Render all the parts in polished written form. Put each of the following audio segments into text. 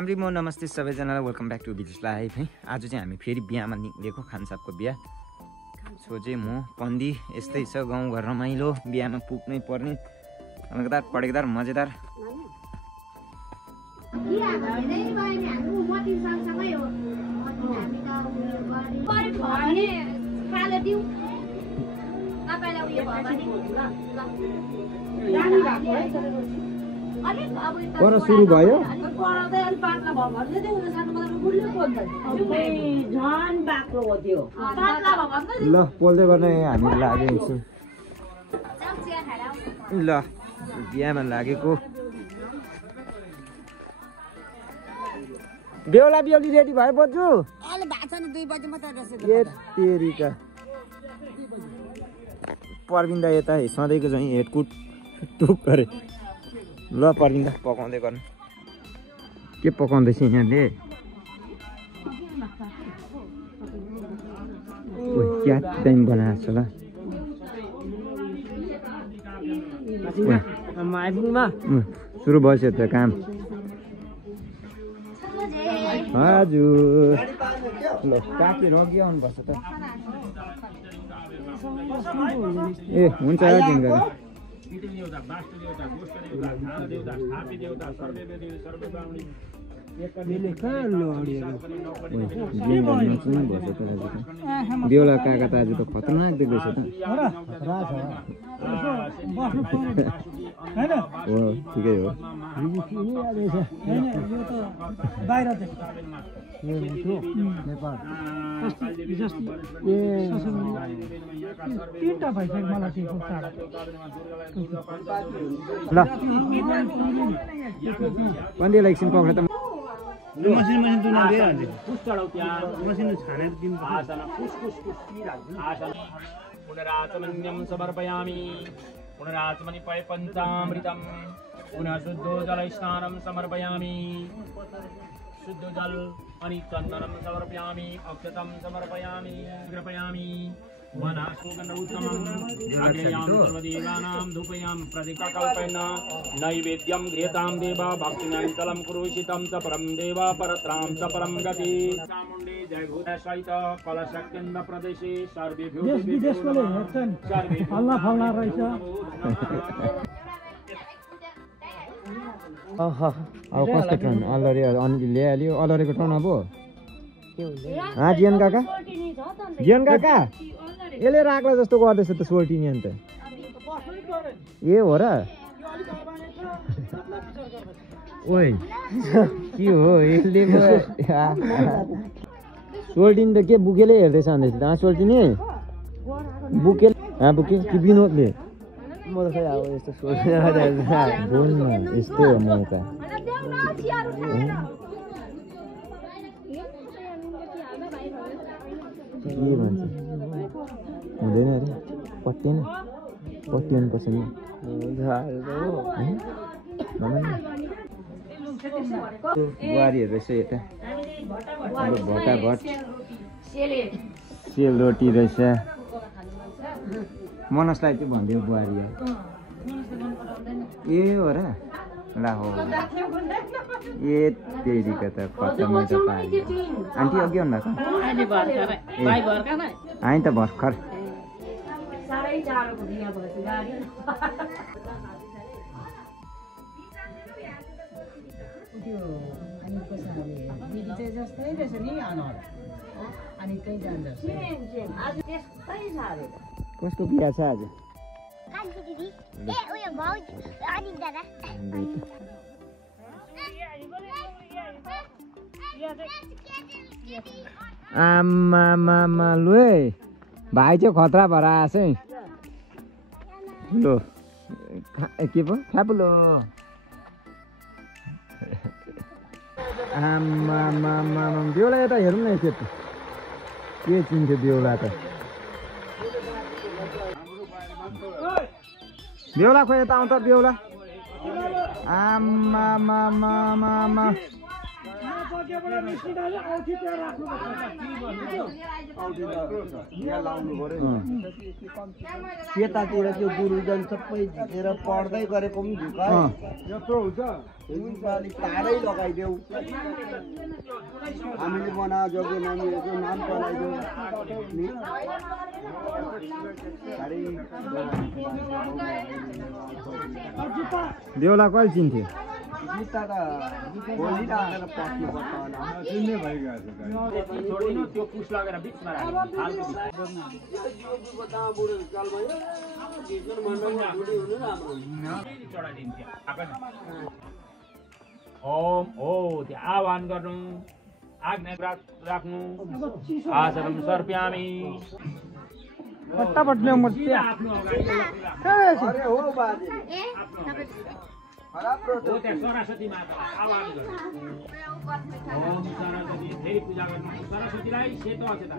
राम्री म नमस्ते सबैजनालाई welcome back to village life है। आज चाहिँ हामी फेरि बिहामा निक्लेको खानसापको बिहा। सो चाहिँ म पन्दी यस्तै छ, गाउँघर रमाइलो, बिहामा पुग्नै पर्ने अलगदार पडेकदार मजेदार। पर सुरु भयो ल पोल्दै गर्ने हामी लागेको छु ल बिहामा लागेको। बेहुला बेहुली रेडी भयो बज्जु? पर्विन्दा यता सधैँको चाहिँ हेडकुट टुक गरे। ल पर्विन्दा पकाउँदै गर्नु। के पकाउँदैछ यहाँले? क्या टाइम बनाएको छ ल? सुरु भइसक्यो त काम। हजुर ल काकी रगि आउनुपर्छ त। ए हुन्छ बेहुला काका त आज त खतरनाक देख्दैछ त। हो ठिकै हो। ल पन्देलाई एकछिन पक्रेर त मसिन तुना दिइहाल्छ। मसिन छानेर दिनु पुनराचमन्यं समर्पयामि। पुनराचमनि पय पञ्चामृतं पुनः शुद्धो जलस्नानं समर्पयामि। शुद्ध जल अनि चन्दनं समर्पयामि। अक्षतं समर्पयामि। कृपयामि वनस्पतिगन्धोत्तमम् अग्रयां सर्वदेवानां धूपयां प्रतिकल्पयन् नैवेद्यं गृहतां देवा भक्तिमङ्गलं कुरुषितं च परं देव परत्रां च परं गति। चामुण्डी जयभूत सहित कलशकेन्द्र प्रदेशे सर्वेभ्यो हल्ला फल्ला रहेछ। अब कस्तो टर्न? अलरे अनि ल्याइहाल्यो अलरेको टर्न। अब जियन काका, जियन काका यसले राख्ला जस्तो गर्दैछ त सोल्टिनी। अन्त ए हो र? ओइ के हो यसले? सोल्टिनी त के बुकेले हेर्दैछ भन्दैछ त? सोल्टिनी बुके बुके कि विनोदले? म त खै अब यस्तो बोल्नु यस्तो हो मौका। के भन्छ हुँदैन अरे? पट्टेन पट्टिनु पर्छ नि। बुहारीहरू रहेछ यता। भटाभट सेलरोटी रहेछ। मनसलाई चाहिँ भनिदियो बुहारी हो। ए हो र? ला हो ए तेरीका त खतमै त पायो। आन्टी अघि आउनु भएको? हामी त भर्खर। कसको बिहा छ आज? आमा लु है भाइ चाहिँ खतरा भएर आएछ है। लो के पो ख्यापुलो। आमा बेहुला यता हेरौँ न एकखेप। के चिन्थ्यो बेहुला त? बेहुला खोइ यता आउँछ बेहुला। आमा त्यतातिर त्यो गुरुजन सबै झिकेर पढ्दै गरेको पनि झुका यत्रो हुन्छ अलिक टाढै लगाइदेऊ हामीले बनाएको जग्गा नानीहरूको नाम पढाइदेऊ देउला कहिले चिन्थ्यो जुत्ता त भोलि राखेर पस्नुपर्छ होला चिन्ने भइगएको त्यो पुस लगेर बिचमा ओम ओ त्यो आह्वान गर्नु आज्ञा राख्नु आचरण सर्प्यामी फटाफट ल्याउ म अरे हो बाजे सरस्वती मातालाई आह्वान गर्नु ओम सरस्वती फेरि पूजा गर्नु सरस्वतीलाई सेतो अक्षता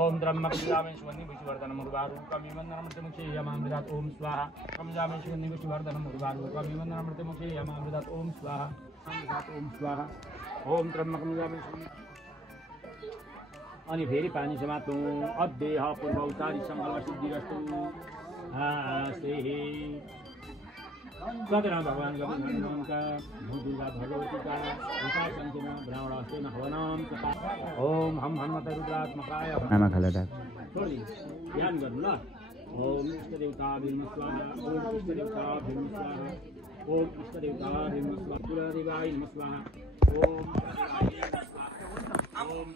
ओम ब्रह्मकमलामें सुगंधि विष्णुवर्धनम उर्वारु कविवंदनमृते मुखे यमामृतात् ओम स्वाहा कमलामें सुगंधि विष्णुवर्धनम उर्वारु कविवंदनमृते मुखे यमामृतात् ओम स्वाहा ओम स्वाहा ओम ब्रह्मकमलामें अनि फेरि पानी समात्नु अद्देह पूर्वौतारी संकल्प सिद्धिरस्तु श्री सत्यनारायण भगवान का दुर्गा भगवती का संजना ब्राह्मण हवनाम ओम हम हनुमत रुद्रात्मकाय आमा खाला दा ध्यान गर्नु ल ओम इष्टदेवता भीम स्वाहा ओम इष्टदेवता भीम स्वाहा ओम इष्टदेवता भीम स्वाहा कुलदेवाय नमः स्वाहा ओम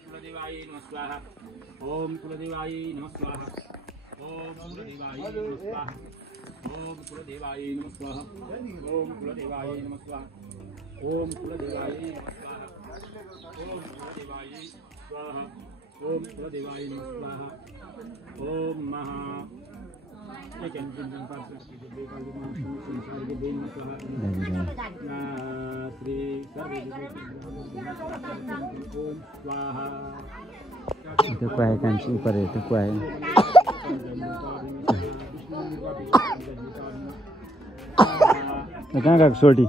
कुलदेवाय नमः स्वाहा ओम कुलदेवाय नमः स्वाहा ओम कुलदेवाय नमः स्वाहा ओम कुलदेवाय नमः स्वाहा ओम कुलदेवाय नमः स्वाहा ओम कुलदेवाय नमः स्वाहा ओम कुलदेवाय स्वाहा ओम कुलदेवाय नमः स्वाहा ओम महा श्री ओम स्वाहा itu kuah ikan super itu kuah कहाँ गएको सोल्टी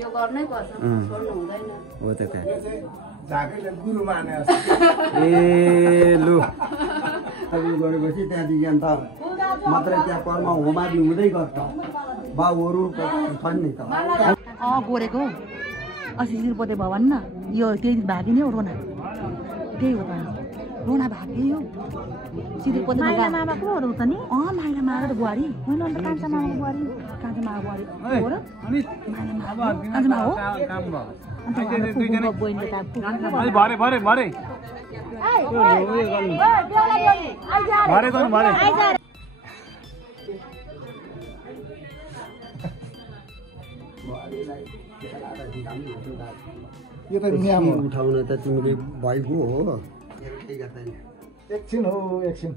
यो गर्नै पर्छ छोड्नु हुँदैन हो त कहाँ झाकेले गुरु माने ए लु अब गरेपछि त्यहाँदेखि अन्त मात्रै त्यहाँ कर्म होमादि हुँदै गर्छ बाउहरू छन् नि त गोरेको 80 रुपैयाँ भवन न यो त्यही भागी नै हो रोना त्यही हो त रोना भागे यो सिधै माइला मामा को हो त नि माइला मामा त बुहारी होइन अन्त कान्छा मामाको बुहारी कान्छा मामा बुहारी हो र माइला मामा कान्छा मामा हो काम भयो अन्त दुईजना बहिनीले त अलि भरे भरे भरे भरे गर्नु भरे यो त नियम उठाउन त तिमीले भइगयो हो एकछिन हो एकछिन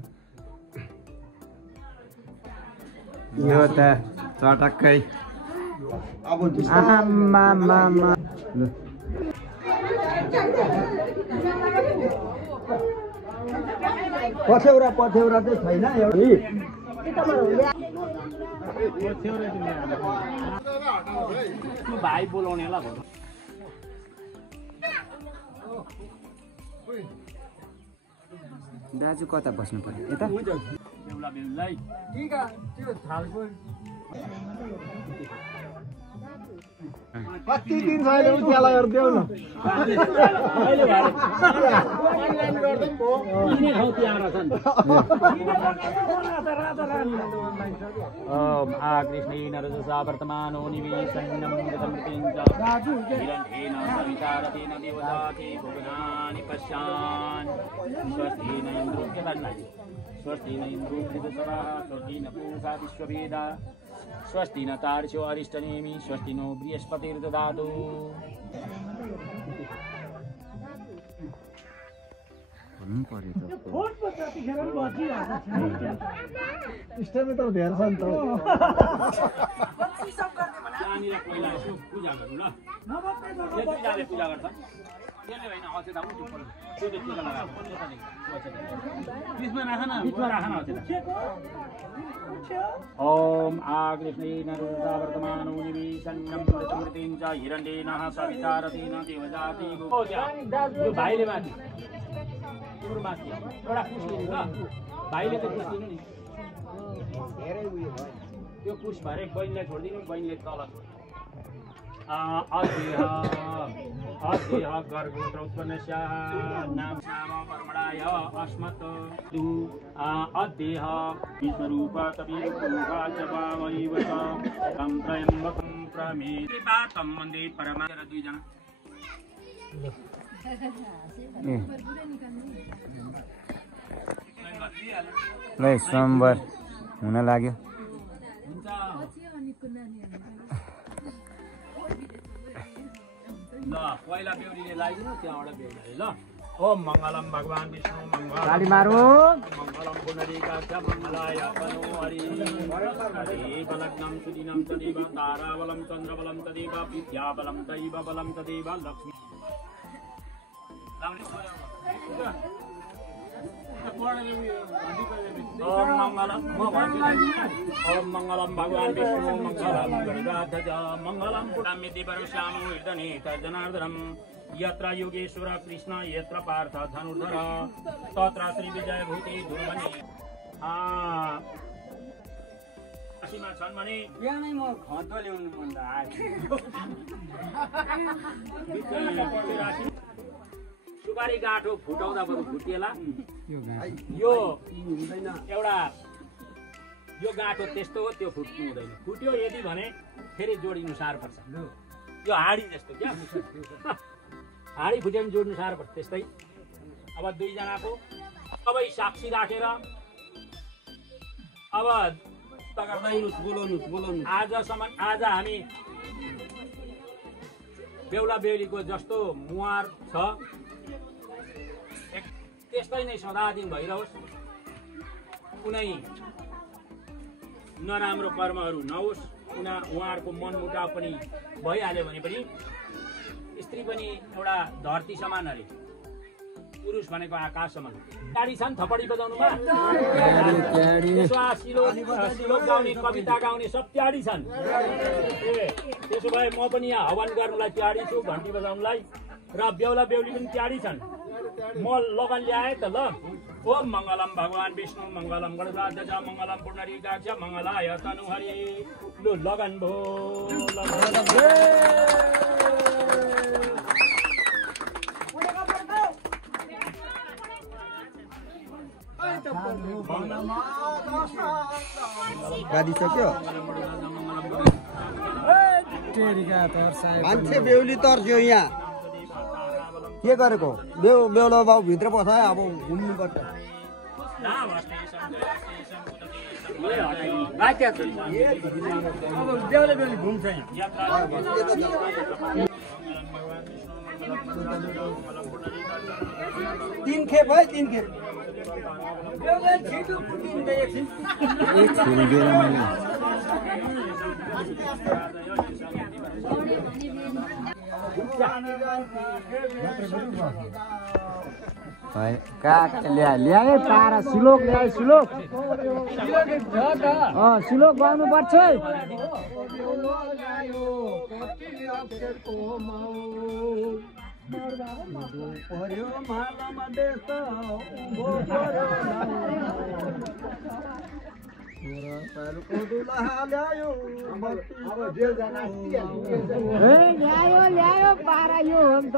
यो त चटक्कै अब आमामामा लु पथ्यौरा पथ्यौरा चाहिँ छैन एउटी भाइ बोलाउनेला भयो दाजु कता बस्नु पर्यो यता बेहुला बेहुलाई त्यो थालको कति दिन छैन उज्याला गरिदेऊ न ओम आ कृष्णे नरजसा वर्तमानो निवेशन्नं गतमृतिञ्च हिरण्येन सवितारतेन देवताति भुवनानि पश्यान् स्वस्ति न इन्द्रोऽग्निवर्णाय स्वस्ति न इन्द्रोऽग्निदशवाः स्वस्ति न पूषा विश्ववेदा स्वस्ति न तार्क्ष्यो अरिष्टनेमि स्वस्ति नो बृहस्पतिर्ददातु हुनु पर्यो त फोटो जतिखेर पनि बसिरहेको छ इष्टमै त धेर छ नि त त्यहाँनिर पहिला यसो पूजा गरौँ ल दुईजनाले पूजा गर्छ त्यसले होइन अचेता उठ्नु पर्यो त्यो चाहिँ टिका लगाएको बिचमा राख न अचेता ओम आग्निष्णेन रुद्रावर्तमानो निविशन्नं मृतमृतिं च हिरण्येनः सवितारतेन देवजाति गो यो भाइले माथि तिम्रो माथि एउटा कुश दिनु ल भाइले त कुश दिनु नि त्यो कुश भरे बहिनीलाई छोडिदिनु बहिनीले तल छोड्दिनु अध्यय गर्भोत्र उत्पन्नस्य नाम परमणाय अस्मत् तु अध्यय विश्वरूप तवीरूपाचवामैव तं त्र्यम्बकं प्रमेति पातं वन्दे परमात्मन दुईजना ल सोमबार हुन लाग्यो ल पहिला बेहुलीले लगाइदिनु त्यहाँबाट बेहुलीले ल ओम मङ्गलम भगवान् विष्णु मङ्गलम ताली मारौँ मङ्गलम पुनरीकाक्ष मङ्गलाय तनो हरि हरि बलग्नं सुदिनं तदेव ताराबलं चन्द्रबलं तदेव विद्याबलं दैव बलं तदेव लक्ष्मी ओम मङ्गलम भगवान् विष्णु मङ्गलम गरुडाध्वज मङ्गलम पुरामेति परश्यामो हृदनेत जनार्दनम् यत्र योगेश्वर कृष्ण यत्र पार्थ धनुर्धर तत्र श्री विजयभूति दुर्मणि राशिमा छन् भने बिहानै म खतो ल्याउनु मन राशि सुपारी गाँठो फुटाउँदा बरु फुटिएला यो एउटा यो गाँठो त्यस्तो हो त्यो फुट्नु हुँदैन फुट्यो यदि भने फेरि जोडिनु साह्रो पर्छ यो हाँडी जस्तो क्या हाँडी फुट्यो भने जोड्नु साह्रो पर्छ त्यस्तै अब दुईजनाको सबै साक्षी राखेर अब आजसम्म आज हामी बेहुला बेहुलीको जस्तो मुहार छ त्यस्तै नै सदा दिन भइरहोस् कुनै नराम्रो कर्महरू नहोस् उहाँहरूको मनमुटाव पनि भइहाल्यो भने पनि स्त्री पनि एउटा धरती समान अरे पुरुष भनेको आकाश समान टाढी छन् थपडी बजाउनुमा श्लोक गाउने कविता गाउने सब त्याडी छन् त्यसो भए म पनि यहाँ हवन गर्नुलाई त्याडी छु घन्टी बजाउनुलाई र बेहुला बेहुली पनि त्याडी छन् म लगन ल्याएँ त ल ओम मङ्गलम भगवान् विष्णु मङ्गलम गणराध्वज मङ्गलम पुण्डरीकाक्ष मङ्गलाय तनुहरि लु लगन भो गादिसक्यो मान्छे बेहुली तर्स्यो यहाँ के गरेको बेहुला बाउ भित्र पसायो अब घुम्नुपर्छ बेहुला बेहुली घुम्छ तीन खेप है तीन खेप ल्याए पारा सिलोक ल्याए सिलोक सिलोक गाउनु पर्छ ल्यायो पारा यो हो नि त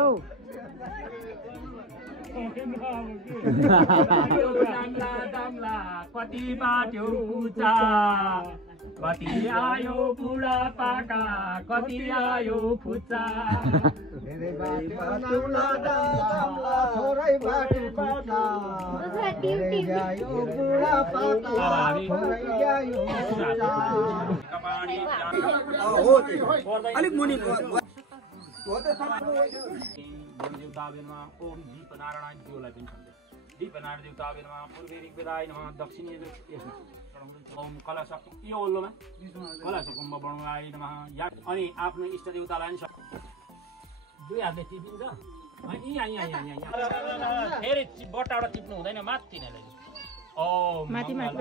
कति बाट्यो पूजा कति आयो बुढा पाका कति आयो फुच्चा अलिक मुनि देवता ओम दीप नारायण ज्यूलाई पनि दीपनारायण देवतावे नमः पूर्वे ऋग्वेदाय नमः दक्षिणी यसमा ओम कलश यो ओल्लोमा कलश कुम्भ वर्णलाय नमः या अनि आफ्नो इष्ट देवतालाई नि दुई हातले टिपिन्छ अनि यहाँ फेरि बट्टाबाट टिप्नु हुँदैन माथि नै ओम माथि माथि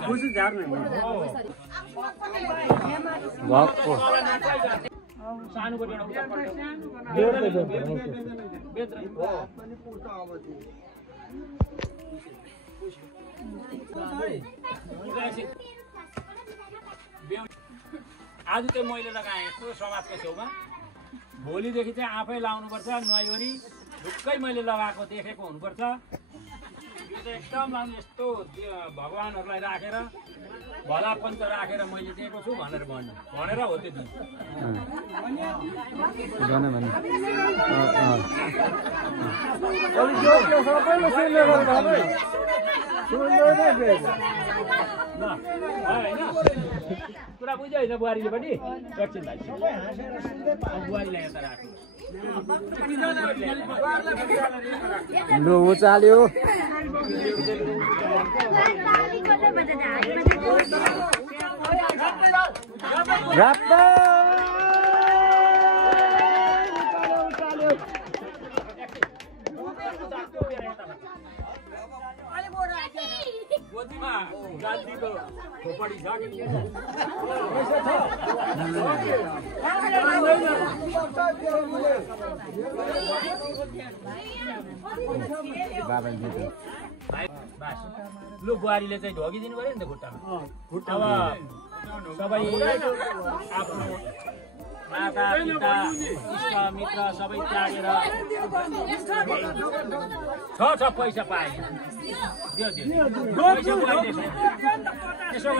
खुसी झार्नु सानोको आज चाहिँ मैले लगाएँ यस्तो समाजको छेउमा भोलिदेखि चाहिँ आफै लाउनुपर्छ नुहाइवरी ढुक्कै मैले लगाएको देखेको हुनुपर्छ यो चाहिँ एकदम राम्रो यस्तो भगवानहरूलाई राखेर भला पञ्च राखेर मैले दिएको छु भनेर भनेर हो त्यो दिन कुरा बुझ्यो होइन बुहारीले पनि एकछिन भाइ बुहारीलाई यता राख्नु लु चाल्यो गोजीमा गालीको खोपडी छ लु बुहारीले चाहिँ ढोकिदिनु पऱ्यो नि त खुट्टामा अब सबै आफ्नो माता पिता इष्ट मित्र सबै त्यागेर छ पैसा पाए पैसा बुहारीले यसो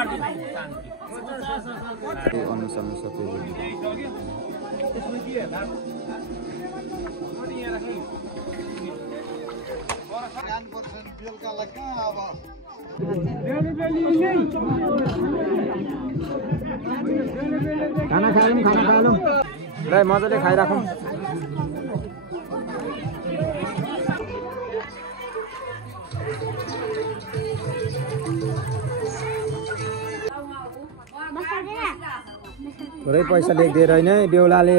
खाना खालौँ र मजाले खाइराखौँ थोरै पैसा लेखिदिएर होइन बेहुलाले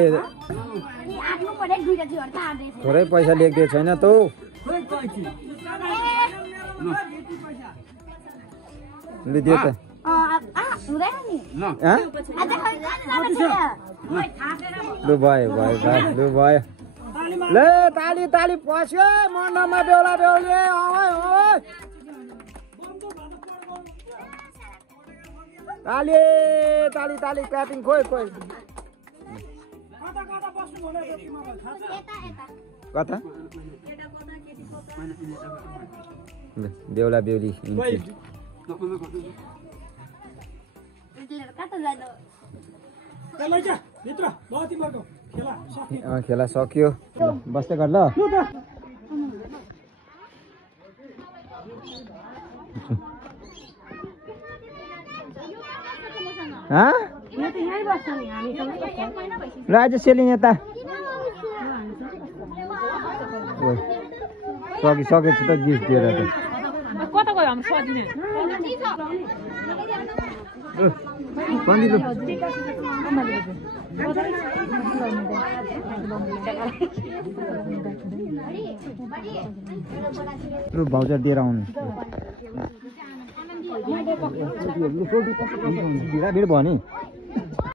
थोरै पैसा लेखिदिएको छैन त लु दियो त लु भयो लु भयो ले ताली ताली पस्यो मण्डपमा बेहुला बेहुली ताली ताली ताली क्यापिङ खोइ कता बेहुला बेहुली खेला सक्यो बस्दै गर ल राजा सेलिङ यता सकेछु त गिफ्ट दिएर त कता गयो हामी सजिने भाउचर दिएर आउनु भिड भयो नि